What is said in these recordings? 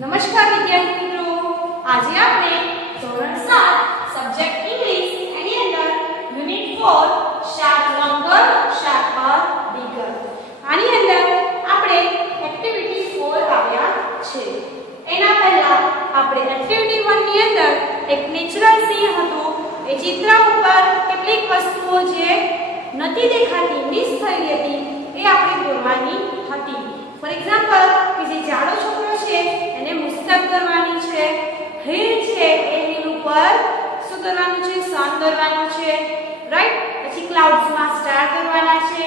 નમસ્કાર વિદ્યાર્થી મિત્રો, આજે આપણે ધોરણ 7 સબ્જેક્ટ ઇંગ્લિશ એની અંદર unit 4 sharp longer sharper bigger આની અંદર આપણે એક્ટિવિટી 4 આવ્યા છે. એના પહેલા આપણે એક્ટિવિટી 1 ની અંદર એક નેચરલ સીન હતું. એ ચિત્ર ઉપર કેટલીક વસ્તુઓ જે નથી દેખાતી મિસ થઈ હતી એ આપણે દોરવાની હતી. ફોર એક્ઝામ્પલ કે જે જાડો છોકરો છે એને મુસ્તક કરવાની છે, હિલ છે એ હિલ ઉપર શું કરવાનું છે, સન દોરવાનું છે, રાઈટ. પછી ક્લાઉડ્સ માં સ્ટાર કરવાના છે.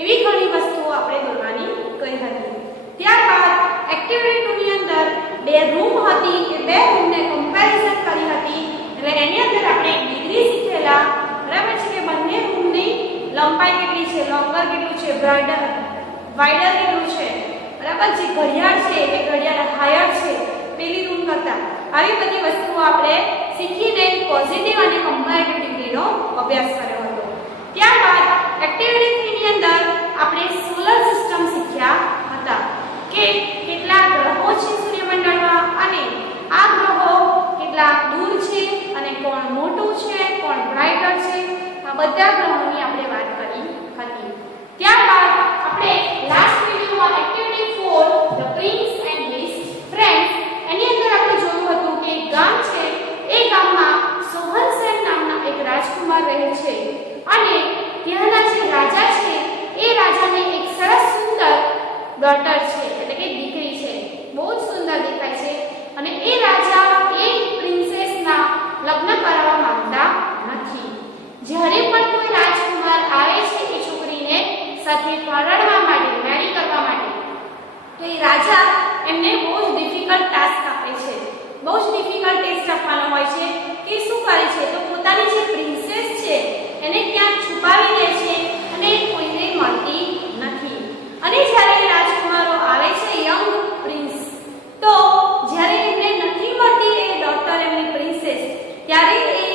એવી ઘણી વસ્તુઓ આપણે દોરવાની કહી હતી. ત્યારબાદ એક્ટિવિટી 2 ની અંદર બે રૂમ હતી. એ બે રૂમને કમ્પેરિઝન કરી હતી. એટલે એની અંદર આપણે ડિગ્રી શીખેલા, બરાબર છે, કે બંને રૂમની લંબાઈ કેટલી છે, લોંગર કેટલું છે, વાઇડર કેટલું છે, બરાબર છે. ઘડિયાળ છે એ ઘડિયાળ હાયર છે પેલી રૂમ કરતા. આવી બધી વસ્તુઓ આપણે શીખીને પોઝિટિવ અને કમ્પેરેટિવ ડિગ્રીનો અભ્યાસ કર્યો હતો. ત્યારબાદ એક્ટિવિટી 3 ની અંદર આપણે સોલર સિસ્ટમ શીખ્યા હતા કે કેટલા ગ્રહો છે સૂર્યમંડળમાં અને આ ગ્રહો કેટલા દૂર છે અને કોણ મોટું છે, કોણ બ્રાઇટર છે. આ બધા ગ્રહોની આપણે વાત કરી હતી. ત્યારબાદ આપણે લાસ્ટ વિડિયોમાં activity 4 the prince and his friends એની અંદર આપણે જોયું હતું કે એક ગામ છે. એ ગામમાં સોહનસેન નામના એક રાજકુમાર રહે છે અને ત્યાંના જે રાજા છે એ રાજાને એક સરસ સુંદર ડોટર છે, એટલે કે દીકરી છે. બહુ જ સુંદર દેખાય છે અને એ રાજા એ પ્રિન્સેસના લગ્ન કરાવવા માંગતા નથી. જ્યારે પણ કોઈ રાજકુમાર આવે છે એ છોકરીને સાથે પરણવા માટે, મેરી કરવા માટે, તો એ રાજા એમને બહુ જ ડિફિકલ્ટ ટાસ્ક આપે છે. બહુ જ ડિફિકલ્ટ ટેસ્ટ આપવાનો હોય છે કે શું કરે છે તો પોતાની જે પ્રિન્સેસ છે એને ક્યાંક છુપાવી દે છે અને કોઈને મળતી નથી. અને જ્યારે રાજકુમારો આવે છે, યંગ પ્રિન્સ, તો જ્યારે એમને નથી મળતી એ ડોટર, એમની પ્રિન્સેસ, ત્યારે એ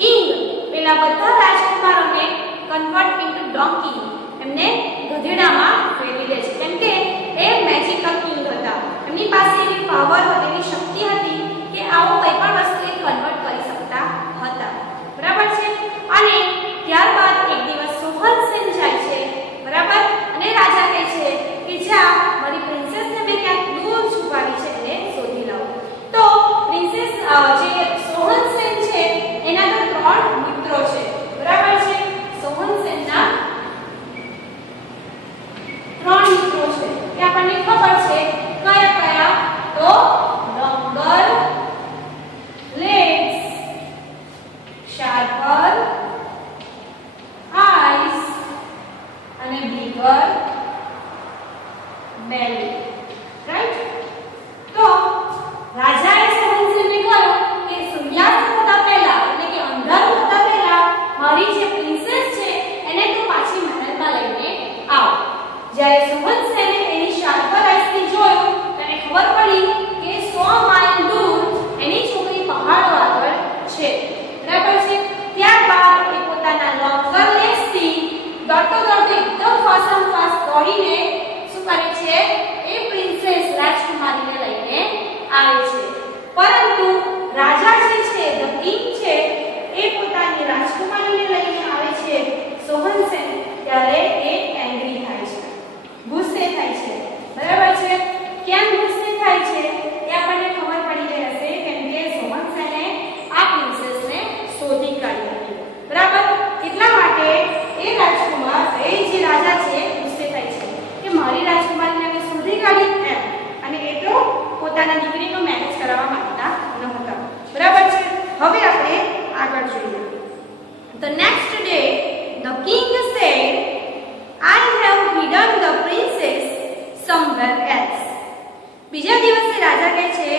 કિંગ પેલા બધા રાજકુમારોને કન્વર્ટ ઇન્ટુ ડોંકી, એમને ગધેડામાં ફેરવી દે છે. કેમ કે એ મેજિકલ કિંગ હતા. એમની પાસે એવી પાવર હતી, એવી શક્તિ હતી કે આવો કોઈ પણ વસ્તુ એ કન્વર્ટ કરી શકતા હતા. બરાબર છે. અને ત્યારબાદ એક દિવસ સોહનસેન જાય છે, બરાબર, અને રાજા કહે છે કે જા મારી પ્રિન્સેસને મેં ક્યાંક દૂર છુપાવી છે, એને શોધી લાવો. તો પ્રિન્સેસ જે સોહનસેન છે એના તો 3 મિત્રો છે, બરાબર છે. સોહનસેનના 3 મિત્રો છે એ આપણને ખબર છે. કયા કયા? તો લોંગર, લેગ્સ, શાર્પર આઈસ અને બિગર બેલી, રાઈટ. તો રાજાએ સોહનસેનને કહ્યું કે સૂર્યાસ્ત થતા પહેલા, એટલે કે અંધારું થતા પહેલા મારી જે પ્રિન્સેસ છે એને તું પાછી મહેલમાં લઈને આવ. જ્યારે સોહનસેને એની શાર્પર આઈસથી જોયું તેને ખબર પડી કે 100 માઇલ દૂર એની છોકરી પહાડો આગળ છે, બરાબર છે. ત્યારબાદ એ પોતાના લોંગર લેગ્સથી દોડતો એકદમ ફાસ્ટ દોડીને શું કરે છે, એ પ્રિન્સેસ રાજકુમારીને લઈને આવે છે. પરંતુ રાજા જે છે, ધ કિંગ છે, એ પોતાની રાજકુમારીને લઈને આવે છે સોહનસેન, ત્યારે એ એંગ્રી થાય છે, ગુસ્સે થાય છે, બરાબર છે. કેમ ગુસ્સે થાય છે એ આપણને ખબર પડી ગઈ હશે, કેમ કે સોહનસેને આ પ્રિન્સેસને શોધી કાઢી હતી, બરાબર. એટલા માટે એ રાજકુમાર, એ જે રાજા છે, ગુસ્સે થાય છે કે મારી રાજકુમારીને મેં શોધી કાઢી એમ, અને એ તો પોતાના દીકરીનો મેરેજ કરાવવા માંગતા નહોતા, બરાબર છે. હવે આપણે આગળ જોઈએ. The next day the king said, I have hidden the princess somewhere else. બીજા દિવસે રાજા કહે છે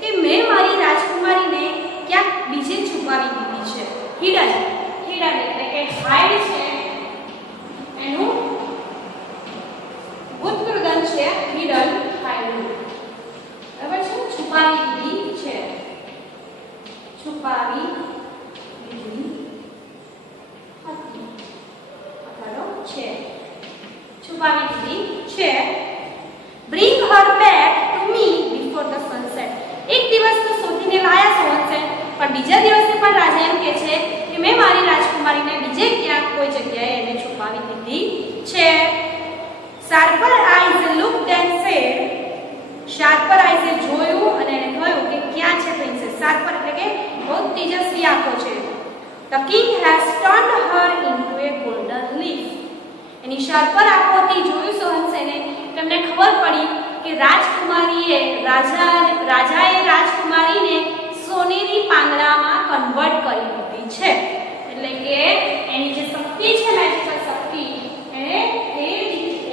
કે મેં મારી રાજકુમારીને ક્યાંક બીજે છુપાવી દીધી છે. હિડન એટલે કે હાઇડ છે, એનું ઉત્કૃદન છે હિડન, હાઇડ, બરાબર છે. છુપાવી દીધી છે, છુપાવી દીધી હતી, બરાબર છે, છુપાવી દીધી છે. Bring her back to me before the sunset. નિશાળ પર આંખોથી જોયું સોહનસેને તેમને ખબર પડી કે રાજકુમારીએ રાજાએ રાજકુમારીને સોનેરી પાંદડામાં કન્વર્ટ કરી દીધી છે. એટલે કે એની જે શક્તિ છે મેજિકલ શક્તિ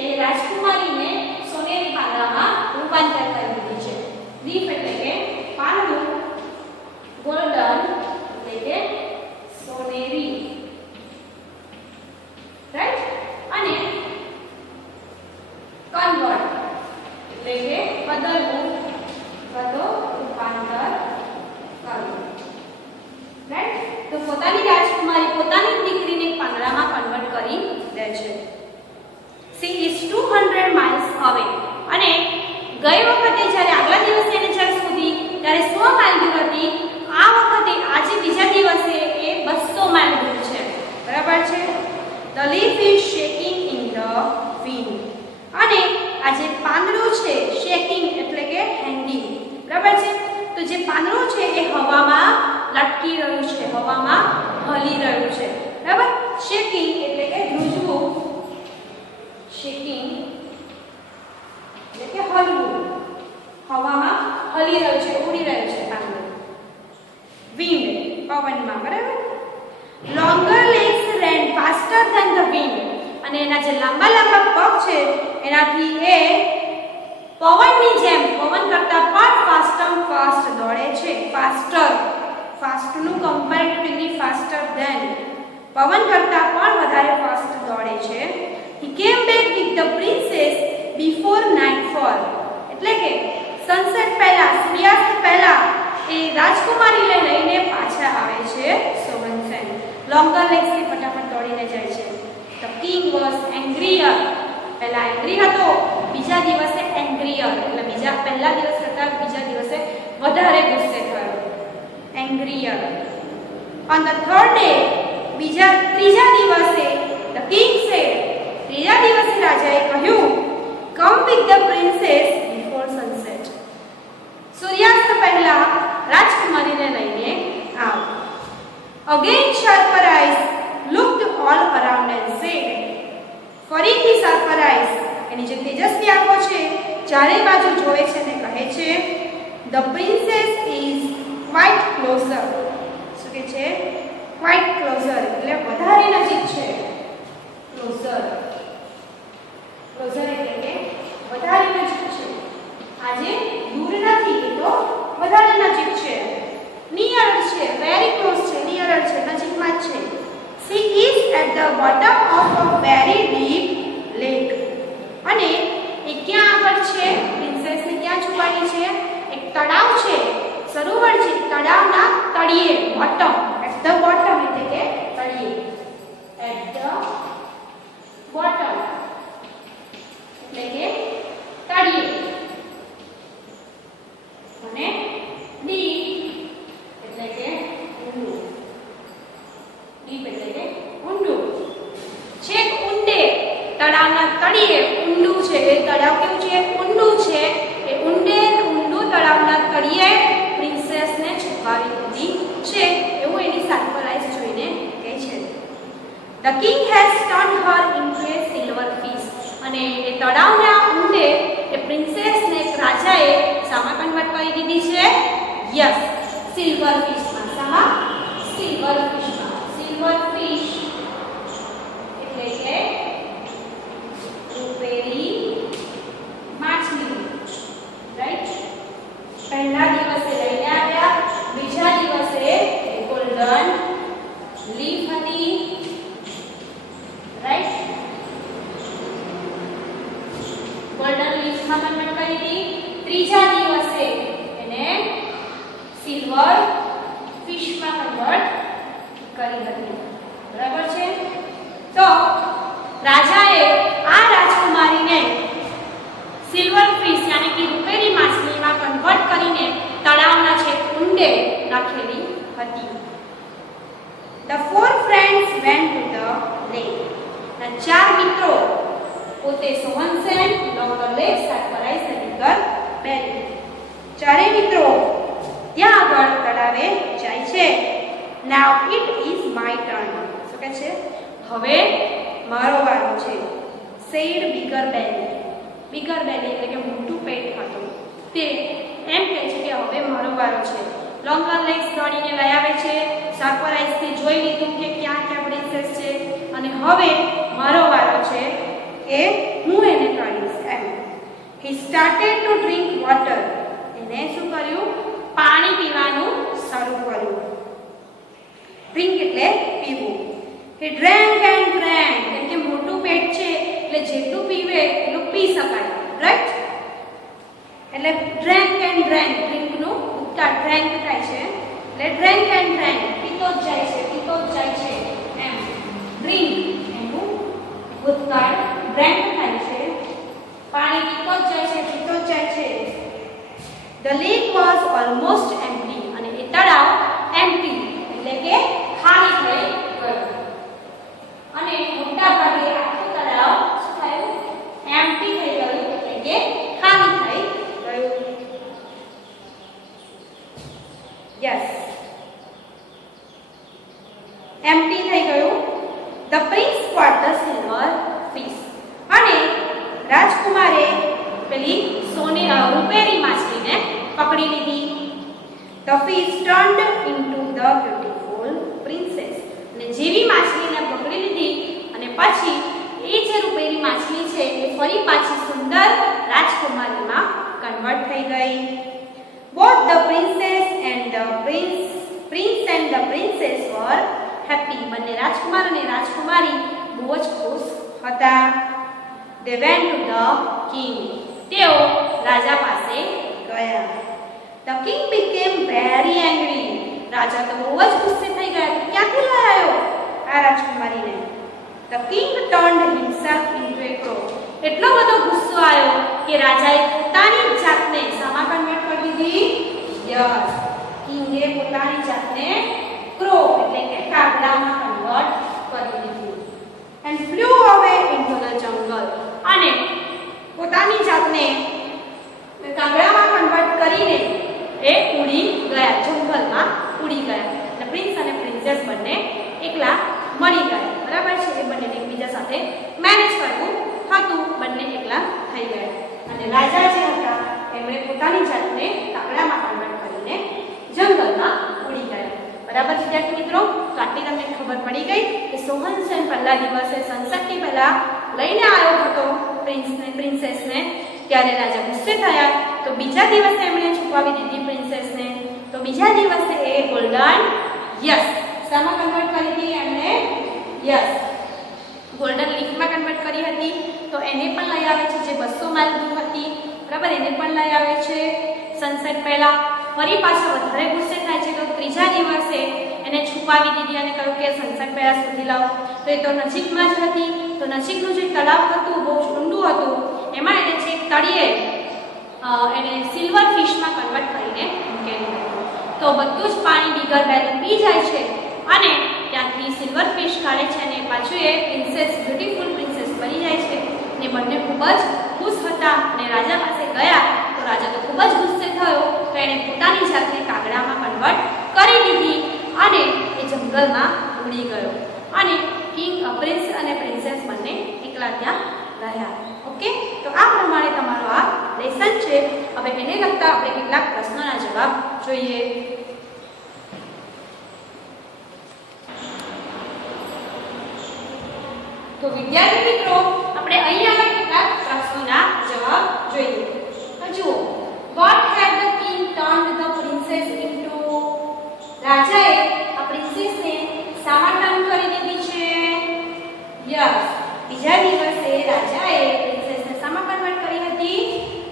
એ રાજકુમારીને સોનેરી પાંદડામાં રૂપાંતર કરી દીધી છે. લીફ એટલે કે પાંદડું, ગોલ્ડન એટલે કે સોનેરી, રાઈટ, અને કન્વર્ટ એટલે કે બદલવું, રૂપાંતર કરવું, રાઈટ. તો પોતાની રાજકુમારી પોતાની દીકરીને પાંદડામાં કન્વર્ટ કરી દે છે. She is 200 miles away. અને ગઈ વખતે જ્યારે આગલા દિવસે એને ચર્ચ સુધી ત્યારે 100 માઇલ દૂર હતી. આ વખતે આજે બીજા દિવસે એ 200 માઇલ દૂર છે. બરાબર છે. The leaf is shaking in the wind. અને આ જે પાંદડું છે શેકિંગ એટલે કે હેંગિંગ, બરાબર છે. તો જે પાંદડું છે એ હવામાં લટકી રહ્યું છે, હવામાં હલી રહ્યું છે, બરાબર. શેકિંગ એટલે કે ધ્રુજવું, શેકિંગ એટલે કે હલવું, હવામાં હલી રહ્યું છે, ઉડી રહ્યું છે પાંદડું. વિન્ડ પવનમાં, બરાબર. Longer legs ran faster than the wind. અને એના જે લાંબા લાંબા પગ છે એનાથી એ પવનની જેમ, પવન કરતા પણ ફાસ્ટ દોડે છે. ફાસ્ટનું કમ્પેરેટિવ ડિગ્રી ફાસ્ટર ધેન, પવન કરતા પણ વધારે ફાસ્ટ દોડે છે. He came back with the princess before nightfall. એટલે કે સનસેટ પહેલા, સૂર્યાસ્ત પહેલા એ રાજકુમારીને લઈને પાછા આવે છે સોહનસેન. લોંગર લેગ્સ થી ફટાફટ દોડીને જાય છે. The king was angrier. પહેલા એંગ્રી હતો, બીજા દિવસે એંગ્રીયર એટલે પહેલા દિવસ કરતા બીજા દિવસે વધારે ગુસ્સે થયો. એંગ્રીયર. On the third day, ત્રીજા દિવસે the king said, ત્રીજા દિવસે રાજાએ કહ્યું, come with the princess before sunset. સૂર્યાસ્ત પહેલા રાજકુમારીને લઈને આવો. Again Sharperize looked all around and said, ફરીથી Sharperize એની જે તેજસ્વી આંખો છે ચારે બાજુ જોવે છે અને કહે છે, the princess is quite closer. શું કહે છે? quite closer એટલે વધારે નજીક છે. closer એટલે કે વધારે નજીક છે. આજે દૂર નથી, એ તો વધારે નજીક છે. નિયર છે, વેરી ક્લોઝ છે, નિયર છે, નજીકમાં જ છે. She is at the bottom of a very deep lake. અને એ ક્યાં આગળ છે? પ્રિન્સેસ ને ક્યાં છુપાડી છે? એક તળાવ છે, સરોવર છે, તળાવના તળિયે, બોટમ, at the bottom એટલે કે તળિયે, at the bottom એટલે કે તળિયે. અને deep એટલે કે ઊંડું, deep એટલે કે ઊંડું. છેક ઊંડે, તળાવના તળિયે ઊંડું છે. એ તળાવ કેવું છે? ઊંડું છે. એ ઊંડું તળાવના તળિયે પ્રિન્સેસને છુપાવી દીધી છે એવું એની Sharperize જોઈને કહે છે. The king has turned her into a silver fish. અને એ તળાવના ઊંડે એ પ્રિન્સેસને એક રાજાએ શામાં કન્વર્ટ કરી દીધી છે? યસ, સિલ્વર ફિશમાં. શામાં? સિલ્વર ફિશમાં. સિલ્વર ફિશ એટલે કે રૂપેરી માછલી, રાઈટ. પહેલા દિવસે લઈને આવ્યા, બીજા દિવસે ગોલ્ડન લીફ હતી, રાઈટ. ગોલ્ડન લીફમાં કન્વર્ટ કરી હતી. ત્રીજા દિવસે એને સિલ્વર ફિશમાં કન્વર્ટ કરી હતી. બરાબર છે. તો રાજાએ આ રાજકુમારીને સિલ્વર ફિશ યાની કે રૂપેરી માછલીમાં કન્વર્ટ કરીને તળાવના છેક ઊંડે નાખેલી હતી. The four friends went to the lake. ના ચાર મિત્રો પોતે સોહનસેન, લોંગર લેગ્સ, Sharperize અને દીકર બેરી, ચારેય મિત્રો ત્યાં આગળ તળાવે જાય છે. Now it is my turn. શું કહે છે? હવે મારો વારો છે. સેડ બિગર બેલી. બિગર બેલી એટલે કે મોટું પેટ હતું. તે એમ કહે છે કે હવે મારો વારો છે. લોંગર લેગ્સ દોડીને લઈ આવે છે. શાર્પર આઈસથી જોઈ લીધું કે ક્યાં ક્યાં પ્રિન્સેસ છે અને હવે મારો વારો છે કે હું એને કાઢીશ એમ. He started to drink water. એને શું કર્યું? પાણી પીવાનું શરૂ કર્યું. ડ્રિંક એટલે પીવું. He drank and drank. કેમ કે મોટું પેટ છે એટલે જેટલું પીવે એટલું પી શકાય, રાઈટ? એટલે drank and drank, ડ્રિંક નું ઉચ્ચાર drank થાય છે એટલે drank and drank, પીતો જ જાય છે પીતો જ જાય છે એમ. ડ્રિંક એનું ઉચ્ચાર drank થાય છે, પાણી પીતો જ જાય છે પીતો જ જાય છે. The lake was almost empty. અને એ તળાવ empty એટલે કે ખાલી થઈ ગયું. અને મોટા ભાગે આખું તળાવ શું થયું? empty થઈ ગયું એટલે કે ખાલી થઈ ગયું. yes, empty થઈ ગયું. The prince caught the silver fish. અને રાજકુમારે પેલી રૂપેરી માછલીને પકડી લીધી. The fish turned into the beautiful princess. અને જેવી માછલીને પકડી લીધી અને પછી એ જે રૂપેરી માછલી છે એ ફરી પાછી સુંદર રાજકુમારીમાં કન્વર્ટ થઈ ગઈ. Both the princess and the prince and the princess were happy. બંને રાજકુમાર અને રાજકુમારી બહુ જ ખુશ હતા. They went to the king. તેઓ રાજા પાસે ગયા. The king became very angry. રાજા તો બહુ જ ગુસ્સે થઈ ગયા. ક્યાંથી લઈ આવ્યો આ રાજકુમારીને? The king turned himself into a crow. એટલો બધો ગુસ્સો આવ્યો કે રાજાએ પોતાની જાતને શામાં કન્વર્ટ કરી દીધી? યસ, કિંગે પોતાની જાતને ક્રો એટલે કે કાગડામાં કન્વર્ટ કરી દીધી. And flew away into the jungle. અને પોતાની જાતને કાગડામાં કન્વર્ટ કરીને એ ઉડી ગયા, જંગલમાં ઉડી ગયા. અને પ્રિન્સ અને પ્રિન્સેસ બંને એકલા મળી ગયા. બરાબર છે? એ બંનેને એકબીજા સાથે મેનેજ કરવું હતું. બંને એકલા થઈ ગયા. અને રાજા જે હતા એમણે પોતાની જાતને કાગડામાં કન્વર્ટ કરીને જંગલમાં ઉડી ગયા. બરાબર છે વિદ્યાર્થી મિત્રો? તો આટલી તમને ખબર પડી ગઈ કે સોહન સેન પહેલા દિવસે સનસેટની પહેલા લઈને આવ્યો હતો પ્રિન્સને પ્રિન્સેસને. ત્યારે રાજા ગુસ્સે થયા તો બીજા દિવસે એમણે છુપાવી દીધી પ્રિન્સેસને. તો બીજા દિવસે એ ગોલ્ડન યસ શામાં કન્વર્ટ કરી હતી એમણે? યસ, ગોલ્ડન લીફમાં કન્વર્ટ કરી હતી. તો એને પણ લઈ આવે છે જે 200 માઇલ દૂર હતી. બરાબર, એને પણ લઈ આવે છે સનસેટ પહેલા. ફરી પાછા વધારે ગુસ્સે થાય છે તો ત્રીજા દિવસે એને છુપાવી દીધી અને કહ્યું કે સનસેટ પહેલા શોધી લાવો. તો એ તો નજીકમાં જ હતી. તો નજીકનું જે તળાવ હતું બહુ ઊંડું હતું એમાં એને છે તળિયે એને સિલ્વર ફિશમાં કન્વર્ટ કરીને મૂકેલું હતું. તો બધું જ પાણી બિગર બેલી પી જાય છે અને ત્યાંથી સિલ્વર ફિશ કાઢે છે અને પાછું એ પ્રિન્સેસ બ્યુટીફુલ પ્રિન્સેસ બની જાય છે. ને બંને ખૂબ જ ખુશ હતા અને રાજા પાસે ગયા તો રાજા તો ખૂબ જ ગુસ્સે થયો. તો એણે પોતાની જાતને કાગડામાં કન્વર્ટ કરી દીધી અને એ જંગલમાં ઉડી ગયો. અને પ્રિન્સ અને પ્રિન્સેસ બંને એકલા ત્યાં રહ્યા. ઓકે, તો આ પ્રમાણે તમારો આ લેસન છે. હવે એને લગતા આપણે કેટલાક પ્રશ્નોના જવાબ જોઈએ. તો વિદ્યાર્થી મિત્રો આપણે અહીંયા કેટલાક પ્રશ્નોના જવાબ જોઈએ. તો જુઓ, what had the king turned the princess into? રાજાએ આ પ્રિન્સેસને શામાં ટર્ન કરી દીધી છે? યસ, બીજા દિવસે રાજાએ પ્રિન્સેસને શામાં કન્વર્ટ કરી હતી?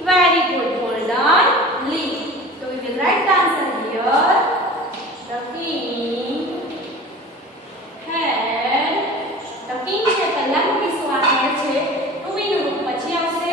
Very good, golden leaf. તો we will write the answer here. The king had, the king છે પહેલા મૂકીશું આગળ છે ટુ બી નું રૂપ પછી આવશે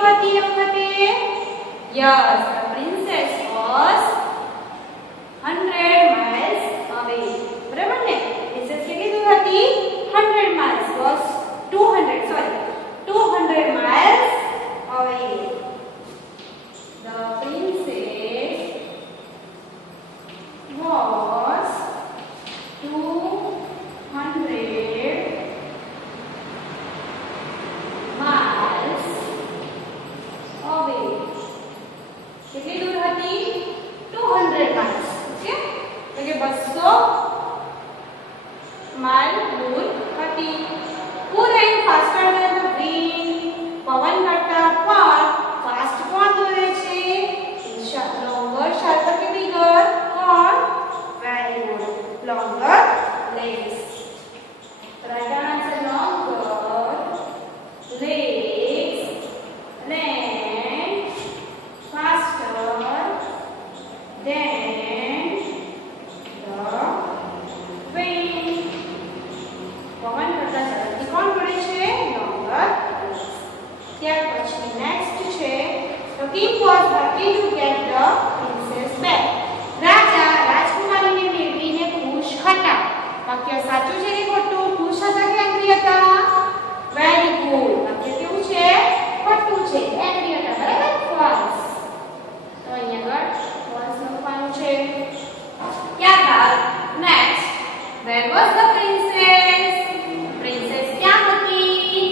દૂર હતી એ વખતે? Yes, the princess was 100 miles away. બરાબર ને? princess કેટલી દૂર હતી? 100 miles was 200 miles away. The princess was 200 miles away. કેટલી દૂર હતી? 200 miles. ઓકે, તો કે 200 માઇલ દૂર હતી. Who ran faster than the wind? પવન કરતા પણ ફાસ્ટ કોણ દોડે છે? longer, sharper કે bigger? કોણ? Very good. Longer legs. Right answer, longer legs ran faster than the wind. પવન કરતા ઝડપથી કોણ દોડે છે? longer legs. ત્યાર પછી નેક્સ્ટ છે the king was happy to get the princess back. રાજા રાજકુમારીને મેળવીને ખુશ હતા. વાક્ય સાચું છે કે ખોટું? ખુશ હતા કે એંગ્રી હતા? Very good. વાક્ય કેવું છે? ખોટું છે. એંગ્રી હતા. બરાબર? ફોલ્સ. તો અહીંયા આગળ ફોલ્સ લખવાનું છે. ત્યારબાદ next where was the princess? princess ક્યાં હતી?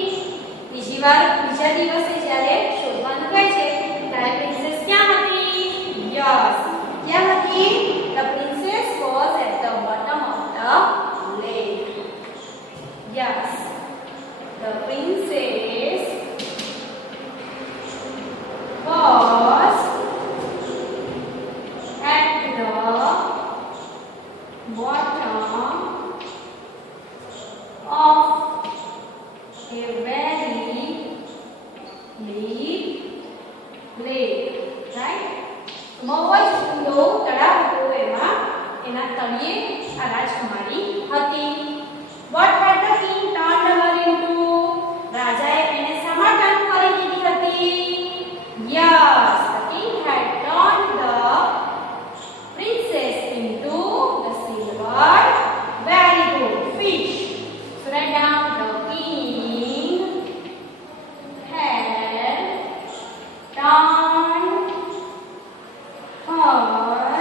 બીજા દિવસે જ્યારે શોધવાનું કહે છે ત્યારે princess ક્યાં હતી? yes, ક્યાં હતી? the princess was at the bottom of the lake. yes, the princess was at the bottom of a very deep lake. Right? બહુ જ ઊંડો તળાવ હતો એમાં એના તળિયે આ રાજકુમારી હતી. What had the king turned her into? રાજાએ એને શામાં ટર્ન કરી દીધી હતી? Yes, the king had turned the princess into the silver, very good, fish. So write down the king had turned her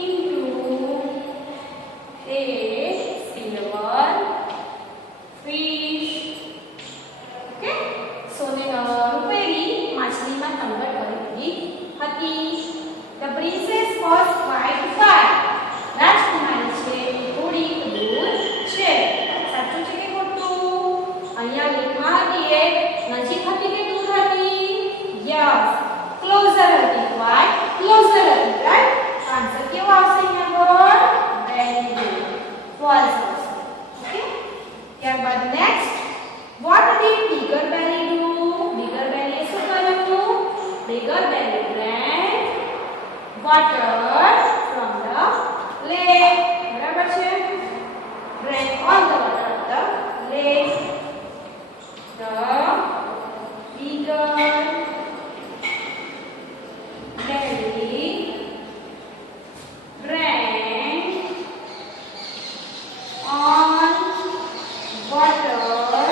into a silver fish. Okay? So રૂપેરી માછલીમાં convert કરી દીધી હતી. The princess was quite far. રાજકુમારી છે એ થોડીક દૂર છે. સાચું છે કે ખોટું? અહીંયા લેખમાં હતી એ નજીક હતી કે દૂર હતી? yes, closer હતી. quite closer હતી. right? આન્સર કેવો આવશે અહીંયા આગળ? very good. false આવશે. okay? ત્યારબાદ next what did bigger belly do? bigger belly શું કર્યું? bigger belly drank water from the lake. બરાબર છે? drank all the water of the lake. The bigger belly drank all water of the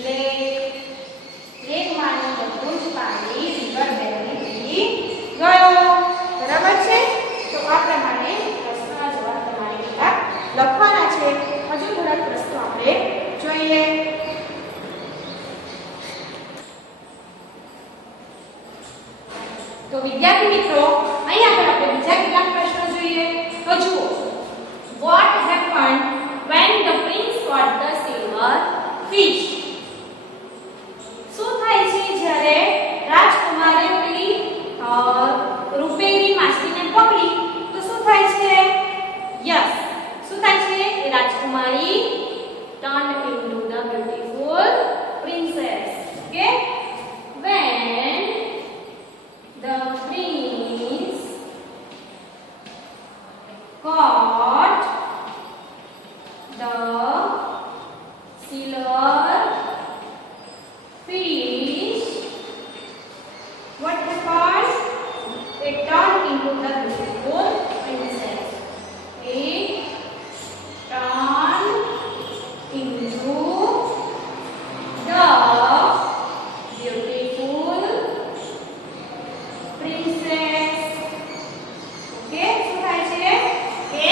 lake. લેકમાંનું બધું જ પાણી river belly પી ગયો. બરાબર છે? તો આ પ્રમાણે પ્રશ્નના જવાબ તમારે કેટલાક લખવાના છે. હજુ થોડાક પ્રશ્નો આપણે જોઈએ. તો વિદ્યાર્થી મિત્રો અહીંયા આગળ આપણે બીજા કેટલાક પ્રશ્નો જોઈએ. તો જુઓ what happened when the prince caught the silver fish? શું થાય છે જ્યારે રાજકુમારે પેલી રૂપેરી માછલીને પકડી તો શું થાય છે? યસ, શું થાય છે? એ રાજકુમારી turned into the beautiful princess. Okay? When the prince caught the silver fish. What happened? It turned into the beautiful princess. It turned into the beautiful princess. Okay, so થાય છે કે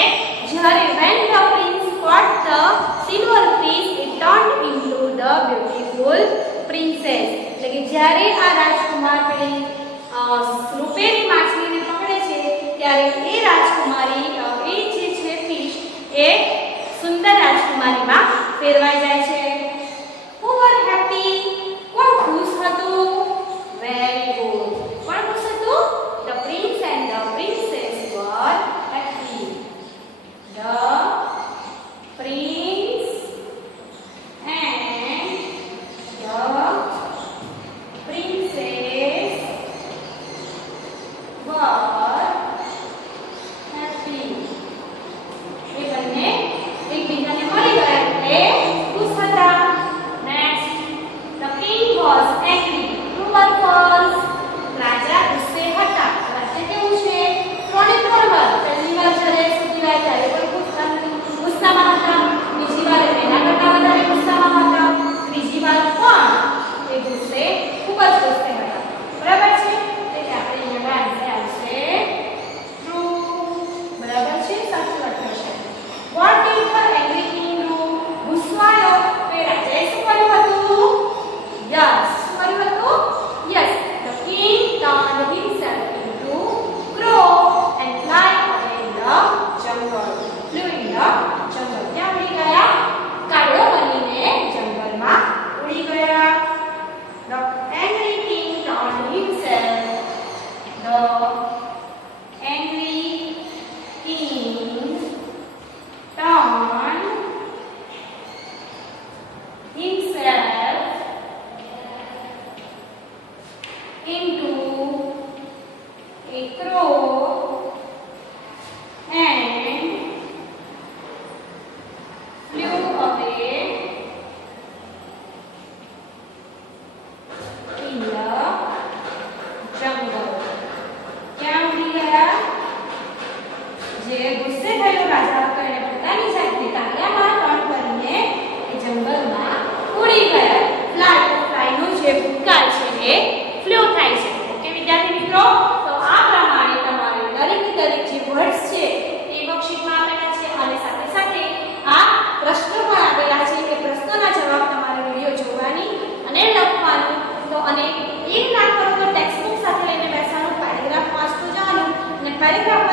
જ્યારે when the prince caught the silver fish, it turned into the beautiful princess. એટલે કે જ્યારે આ રાજકુમાર પેલી રૂપેરી માછલીને પકડે છે ત્યારે એ રાજકુમારી એ જે છે ફિશ એ સુંદર રાજકુમારીમાં ફેરવાઈ જાય છે. Who were happy? કોણ ખુશ હતું? Very good. કોણ ખુશ હતું? The prince and the princess were happy. The prince and the princess were happy. એ બંને એકબીજાને મળી ગયા એટલે ખુશ હતા. Next, the king was angry. True or false? રાજા ગુસ્સે હતા. રાજા કેવું છે? Chronic normal. પહેલી વાર જ્યારે સુધી વાત ત્યારે કોઈ ગુસ્સામાં હતા. બીજી વાર એના કરતા વધારે ગુસ્સામાં હતા. ત્રીજી વાર પણ એ ગુસ્સે ખૂબ જ ગુસ્સે હતા. બરાબર છે? એટલે આપણે અહીંયા આન્સર આવશે ટ્રુ. બરાબર છે? સાચું વાત થશે. What did the angry king do? ગુસ્સાયો તો એ રાજાએ શું કર્યું હતું? Yes. શું કર્યું હતું? Yes. The king turned himself into crow and fly away in the jungle. Flew in the jungle. ક્યાં ઉડી ગયા? કાળો બનીને જંગલમાં ઉડી ગયા. The angry king turned himself. The angry king turned himself into a crow and flew away in the jungle. ક્યાં ઉડી ગયા? જે ગુસ્સે થયેલો રાજા હતો એને પોતાની જાતને તાળિયામાં ટર્ન કરીને એ જંગલમાં ઉડી ગયા. ફ્લાયનો જે ભૂતકાળ છે એ ફ્લો થાય છે. ઓકે વિદ્યાર્થી મિત્રો, તો આ પ્રમાણે તમારે દરેક જે વર્ડ્સ છે એ વર્કશીટમાં આપેલા છે અને સાથે સાથે આ પ્રશ્નો પણ આપેલા છે. એ પ્રશ્નોના જવાબ તમારે વિડિયો જોવાની અને લખવાનું. તો અને એક ના કરો તો ટેક્સ્ટ બુક સાથે લઈને બેસવાનું, પેરેગ્રાફ વાંચતું જવાનું અને પેરેગ્રાફ